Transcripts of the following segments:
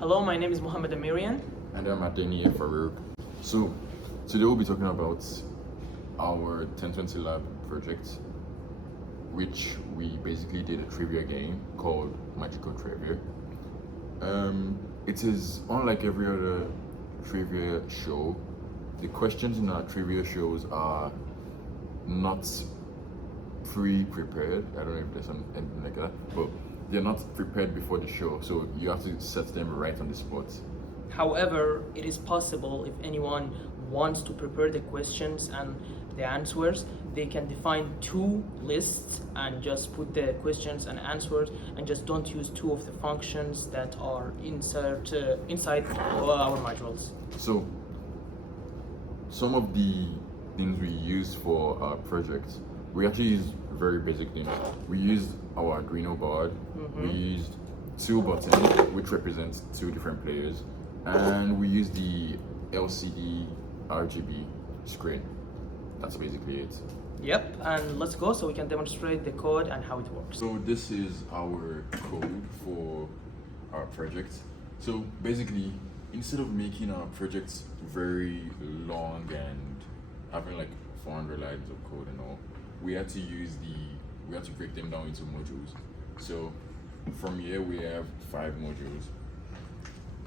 Hello, my name is Mohammed Amirian. And I'm Adeni Faruq. So, today we'll be talking about our 1020 Lab project, which we basically did a trivia game called Magical Trivia. It is unlike every other trivia show. The questions in our trivia shows are not pre-prepared. I don't know if there's anything like that, but they're not prepared before the show, so you have to set them right on the spot. However, it is possible if anyone wants to prepare the questions and the answers, they can define two lists and just put the questions and answers and just don't use two of the functions that are inside our modules. So, some of the things we use for our project, we actually use very basic things. We used our Arduino board, we used two buttons which represent two different players, and we used the LCD RGB screen. That's basically it. Yep, and let's go so we can demonstrate the code and how it works. So this is our code for our project. So basically, instead of making our project very long and having like 400 lines of code and all, we had to break them down into modules. So from here we have 5 modules.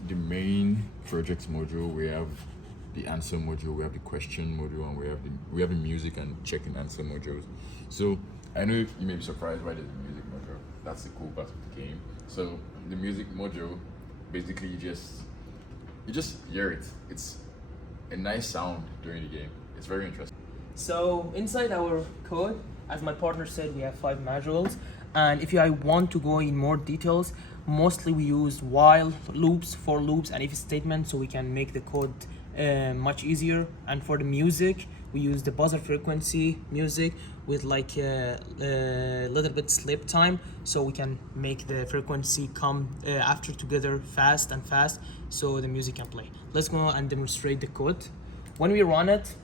The main project module, we have the answer module, we have the question module, and we have the music and check and answer modules. So I know you may be surprised why there's a music module. That's the cool part of the game. So the music module, basically you just hear it. It's a nice sound during the game. It's very interesting. So inside our code, as my partner said, we have 5 modules, and if I want to go in more details, mostly we use while loops, for loops, and if statements, so we can make the code much easier. And for the music, we use the buzzer frequency music with like a little bit slip time, so we can make the frequency come after together fast, so the music can play. Let's go and demonstrate the code. When we run it,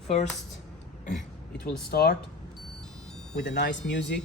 first it will start with a nice music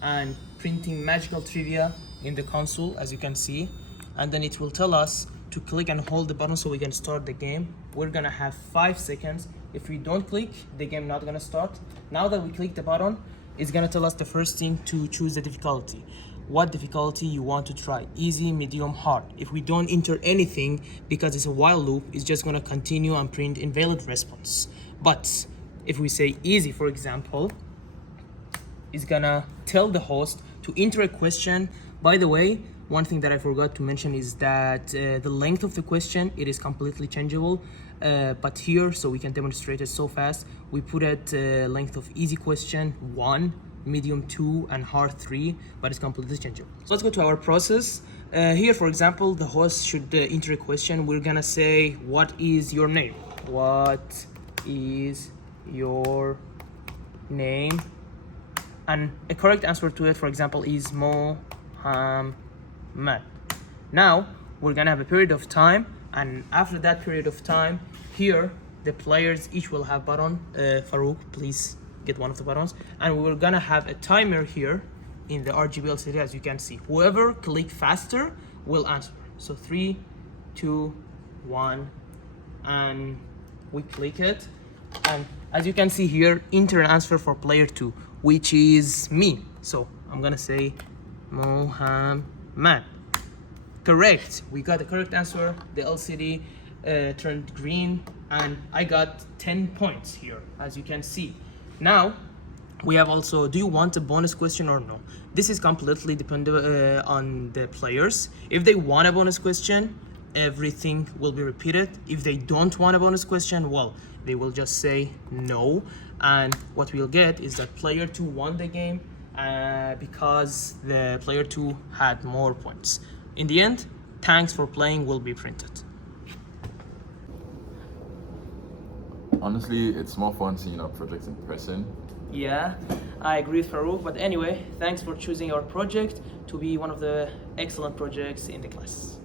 and printing magical trivia in the console, as you can see, and then it will tell us to click and hold the button so we can start the game. We're gonna have 5 seconds. If we don't click, the game not gonna start. Now that we click the button, it's gonna tell us the first thing to choose the difficulty. What difficulty you want to try, easy, medium, hard. If we don't enter anything, because it's a while loop, it's just gonna continue and print invalid response. But if we say easy, for example, it's gonna tell the host to enter a question. By the way, one thing that I forgot to mention is that the length of the question, it is completely changeable. But here, so we can demonstrate it so fast, we put it length of easy question 1, medium 2, and hard 3, but it's completely changeable. So let's go to our process. Here, for example, the host should enter a question. We're gonna say, what is your name? What is your name? And a correct answer to it, for example, is Mohammed. Now we're gonna have a period of time, and after that period of time, here the players each will have button. Faruq, please get one of the buttons, and we're gonna have a timer here in the RGB LCD, as you can see. Whoever click faster will answer. So 3, 2, 1, and we click it, and as you can see here, enter an answer for player 2, which is me. So I'm gonna say Mohammed. Correct. We got the correct answer. The LCD turned green, and I got 10 points here, as you can see. Now we have also, do you want a bonus question or no? This is completely dependent on the players. If they want a bonus question, everything will be repeated. If they don't want a bonus question, well, they will just say no, and what we'll get is that player 2 won the game because the player 2 had more points. In the end, thanks for playing will be printed. Honestly, it's more fun seeing our projects in person. Yeah, I agree with Farouk, but anyway, thanks for choosing our project to be one of the excellent projects in the class.